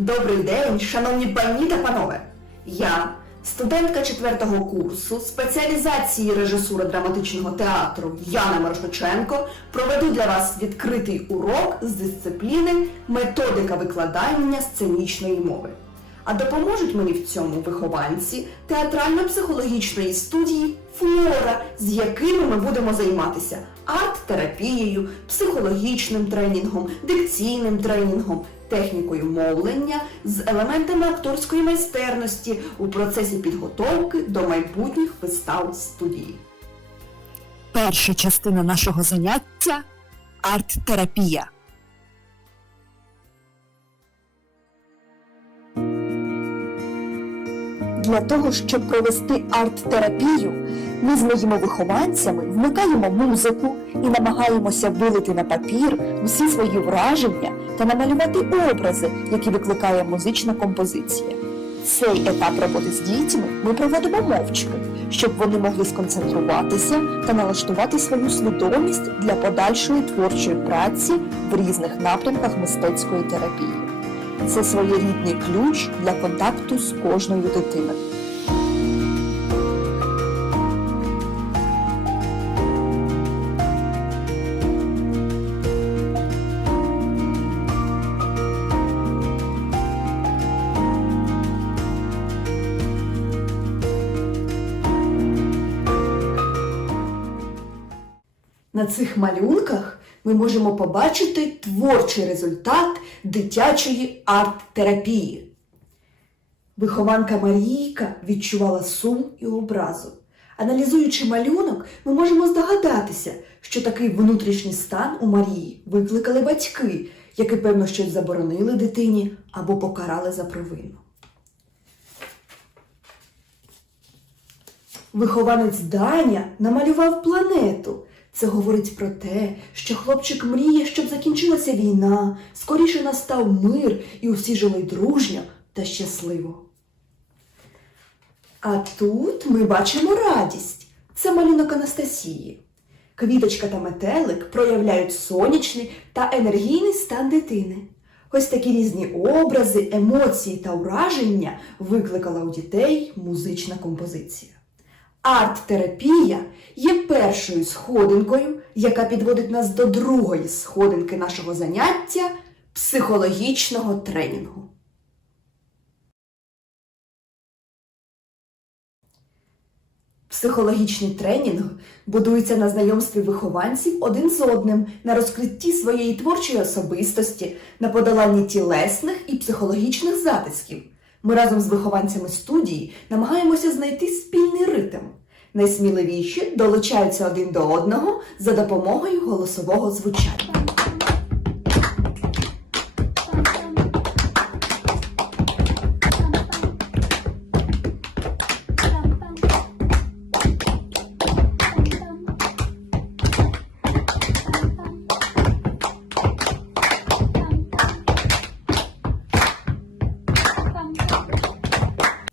Добрий день, шановні пані та панове. Я, студентка четвертого курсу спеціалізації режисура драматичного театру Яна Маршниченко, проведу для вас відкритий урок з дисципліни методика викладання сценічної мови. А допоможуть мені в цьому вихованці театрально-психологічної студії Флора, з якими ми будемо займатися арт-терапією, психологічним тренінгом, дикційним тренінгом, технікою мовлення з елементами акторської майстерності у процесі підготовки до майбутніх вистав студії. Перша частина нашого заняття арт-терапія. Для того, щоб провести арт-терапію, ми з моїми вихованцями вмикаємо музику і намагаємося вилити на папір всі свої враження та намалювати образи, які викликає музична композиція. Цей етап роботи з дітьми ми проводимо мовчки, щоб вони могли сконцентруватися та налаштувати свою свідомість для подальшої творчої праці в різних напрямках мистецької терапії. Це своєрідний ключ для контакту з кожною дитиною. На цих малюнках ми можемо побачити творчий результат дитячої арт-терапії. Вихованка Марійка відчувала сум і образу. Аналізуючи малюнок, ми можемо здогадатися, що такий внутрішній стан у Марії викликали батьки, які, певно, щось заборонили дитині або покарали за провину. Вихованець Даня намалював планету. Це говорить про те, що хлопчик мріє, щоб закінчилася війна, скоріше настав мир і усі жили дружньо та щасливо. А тут ми бачимо радість. Це малюнок Анастасії. Квіточка та метелик проявляють сонячний та енергійний стан дитини. Ось такі різні образи, емоції та ураження викликала у дітей музична композиція. Арт-терапія є першою сходинкою, яка підводить нас до другої сходинки нашого заняття психологічного тренінгу. Психологічний тренінг будується на знайомстві вихованців один з одним, на розкритті своєї творчої особистості, на подоланні тілесних і психологічних затисків. Ми разом з вихованцями студії намагаємося знайти спільний ритм. Найсміливіші долучаються один до одного за допомогою голосового звучання.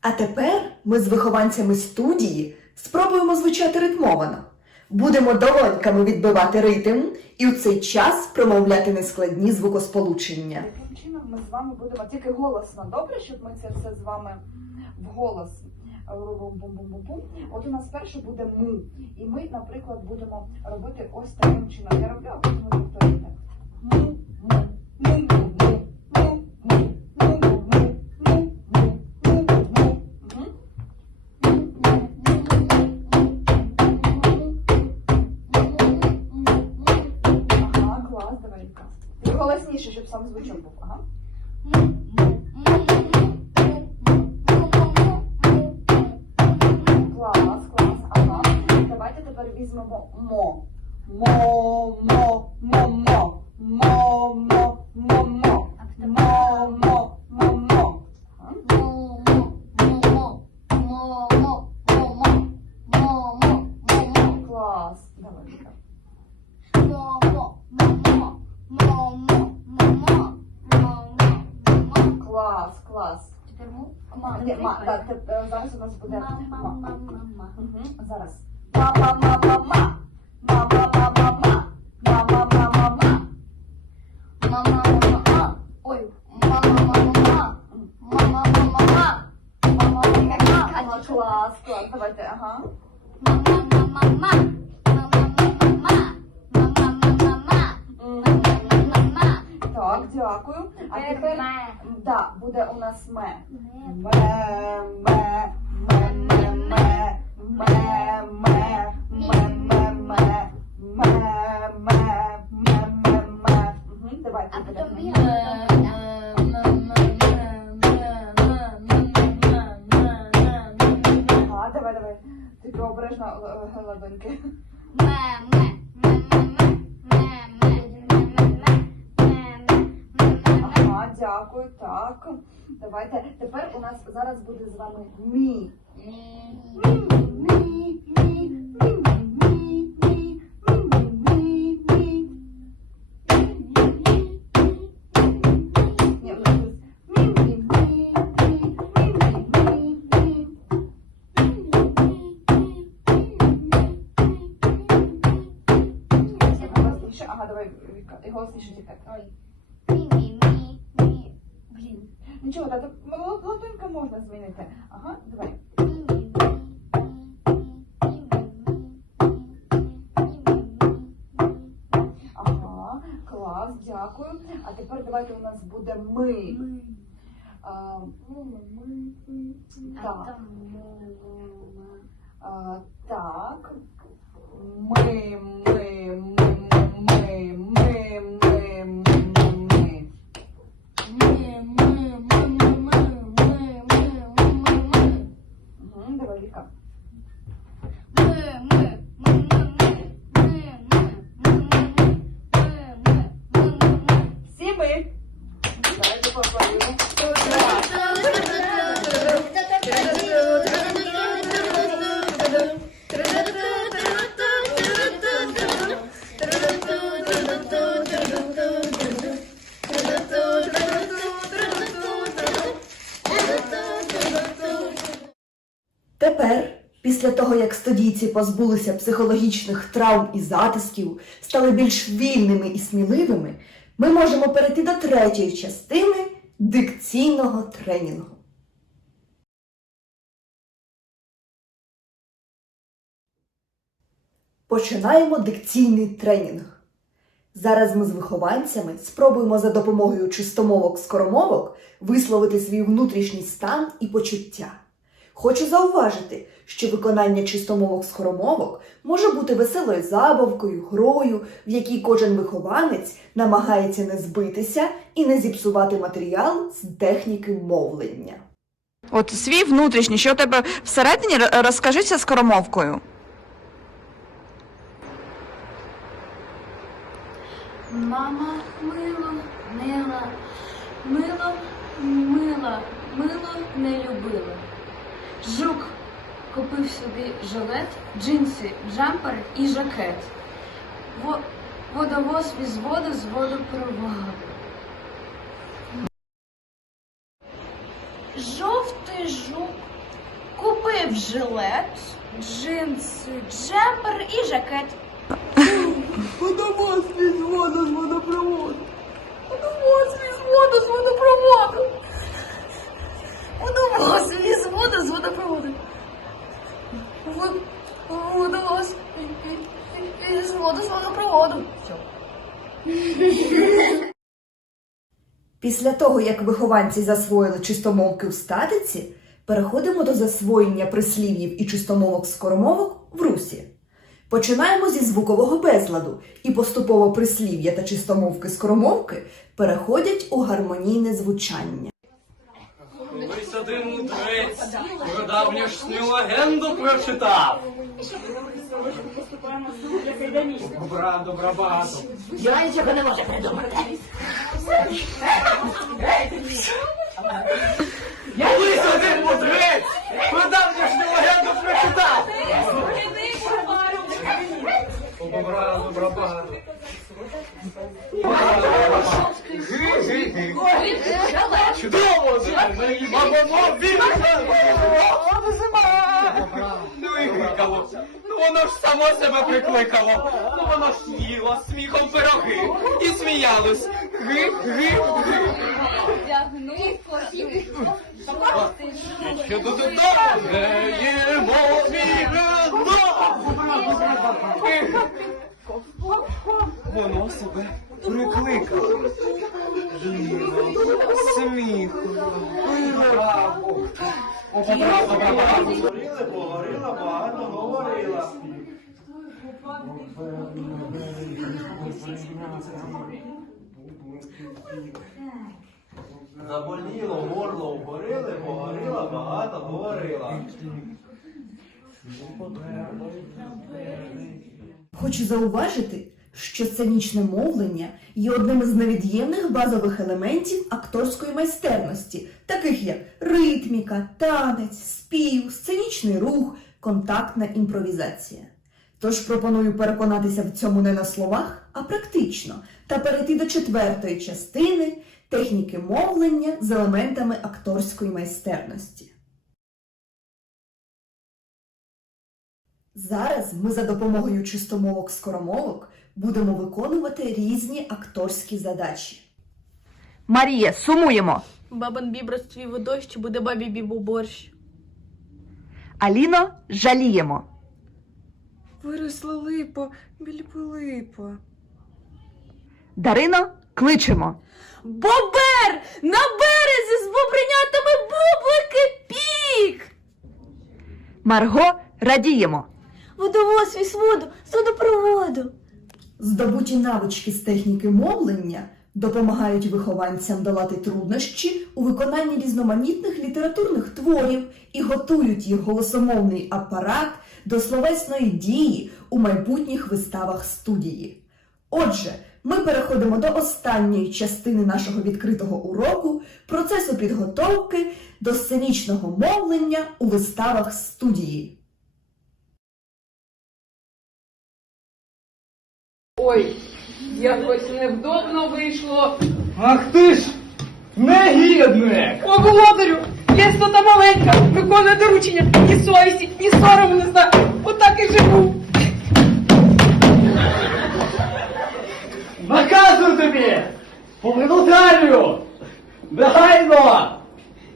А тепер ми з вихованцями студії спробуємо звучати ритмовано. Будемо долоньками відбивати ритм і у цей час промовляти нескладні звукосполучення. Таким чином ми з вами будемо тільки голосно. Добре, щоб ми це все з вами вголос. Бум-бум-бум-бум. От у нас перше буде му. І ми, наприклад, будемо робити ось таким чином. Я роблю, а потім ви повторюєте. Му, му, му, щоб сам звучок був. Ага. Клас, клас, ага. Давайте тепер візьмемо мо. Мо, мо, мо, у нас буде ма. Мама. Мгм, Зараз. Мама, мама, ма. Мама, мама, ма. Мама, мама, ма. Мама, мама. Ой, мама, мама, мама. Мама, мама, мама. Мама, мама, мама. Клас, клас. Давайте, ага. Мама, мама, мама. Мама, мама, мама. Мама, мама, мама. Мама, мама. Так, дякую. А тепер, да, буде у нас ме. Ме. Ме, а потом ми давай, давай. Тільки обережно ладоньки. Так. Давайте. Тепер у нас зараз буде з вами мі. Мі, мі, мі, мі, мі, Нічого, та тут можна змінити. Ага, давай. Ага, клас, дякую. А тепер давайте у нас буде ми. А, так, а, так. века. Ми, ми Тепер, після того як студійці позбулися психологічних травм і затисків, стали більш вільними і сміливими, ми можемо перейти до третьої частини дикційного тренінгу. Починаємо дикційний тренінг. Зараз ми з вихованцями спробуємо за допомогою чистомовок-скоромовок висловити свій внутрішній стан і почуття. Хочу зауважити, що виконання чистомовок скоромовок може бути веселою забавкою, грою, в якій кожен вихованець намагається не збитися і не зіпсувати матеріал з техніки мовлення. От свій внутрішній, що у тебе всередині, розкажися скоромовкою. Мама мило, мила, мило, мила, мило не любила. Жук купив собі жилет, джинси, джемпер і жакет. Во- Водовоз віз воду з водопроводу. Жовтий жук купив жилет, джинси, джемпер і жакет. Водовоз віз воду з водопроводу. Водовоз віз воду з водопроводу. Водовоз віз воду з водопроводу. В- Водовоз віз воду з водопроводу. Після того, як вихованці засвоїли чистомовки в статиці, переходимо до засвоєння прислів'їв і чистомовок скоромовок в русі. Починаємо зі звукового безладу, і поступово прислів'я та чистомовки скоромовки переходять у гармонійне звучання. Колись один мудрець про давнішню легенду прочитав певно, слухатися йде. Добра, добра багато. Я нічого не можу придумати. Я лист один мудрець! Продав ж не легенду прочитав! Добра, добра багато. Чудово! Бабамо, він! Само себе прикликало. Ну воно ж їло сміхом пироги і сміялось. Ги, ги, ги. Що тут не їмо. Воно себе прикликало. Їло сміхом. пироги. Говорила, поговорила, багато говорила. Заболіло, горло обгорили, погоріла, багато говорила. Хочу зауважити, що сценічне мовлення є одним із невід'ємних базових елементів акторської майстерності, таких як ритміка, танець, спів, сценічний рух, контактна імпровізація. Тож пропоную переконатися в цьому не на словах, а практично, та перейти до четвертої частини техніки мовлення з елементами акторської майстерності. Зараз ми за допомогою чистомовок скоромовок будемо виконувати різні акторські задачі. Марія, сумуємо. Бабин біб розцвів у дощ, буде бабі бібу борщ. Аліно, жаліємо. Виросла липа, біля липа. Дарино, кличемо. Бобер! На березі з бобринятами бублики пік! Марго, радіємо. Водовоз віз воду з водопроводу. Здобуті навички з техніки мовлення допомагають вихованцям долати труднощі у виконанні різноманітних літературних творів і готують їх голосомовний апарат до словесної дії у майбутніх виставах студії. Отже, ми переходимо до останньої частини нашого відкритого уроку процесу підготовки до сценічного мовлення у виставах студії. Ой, якось невдобно вийшло. Ах ти ж негідник! О, володарю, я істота маленька, виконую доручення, ні совісті, ні сорому не знаю. Отак і живу. Наказую тобі! Повернути армію! Негайно!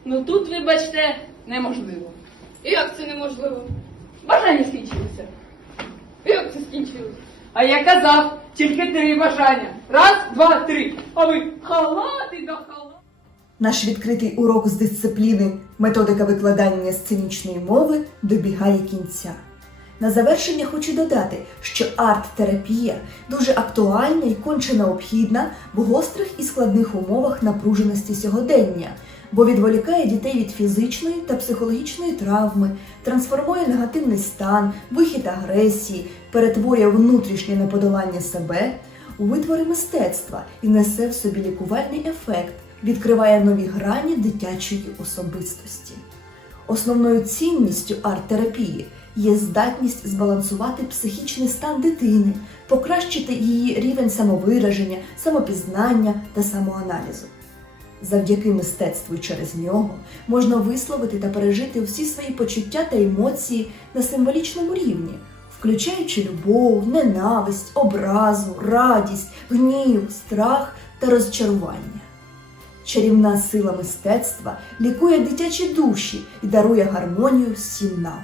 Ну тут, вибачте, неможливо. Як це неможливо? Бажання скінчилося. Як це скінчилося? А я казав, тільки три бажання. Раз, два, три. А ви халати да халати. Наш відкритий урок з дисципліни Методика викладання сценічної мови добігає кінця. На завершення хочу додати, що арт-терапія дуже актуальна і конче необхідна в гострих і складних умовах напруженості сьогодення, бо відволікає дітей від фізичної та психологічної травми, трансформує негативний стан, вихід агресії, перетворює внутрішнє неподолання себе у витвори мистецтва і несе в собі лікувальний ефект, відкриває нові грані дитячої особистості. Основною цінністю арт-терапії є здатність збалансувати психічний стан дитини, покращити її рівень самовираження, самопізнання та самоаналізу. Завдяки мистецтву через нього можна висловити та пережити всі свої почуття та емоції на символічному рівні, включаючи любов, ненависть, образу, радість, гнів, страх та розчарування. Чарівна сила мистецтва лікує дитячі душі і дарує гармонію всім нам.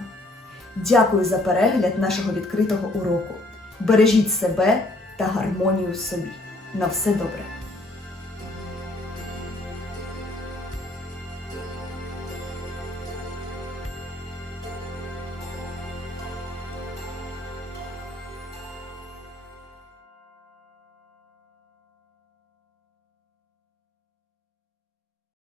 Дякую за перегляд нашого відкритого уроку. Бережіть себе та гармонію собі. На все добре!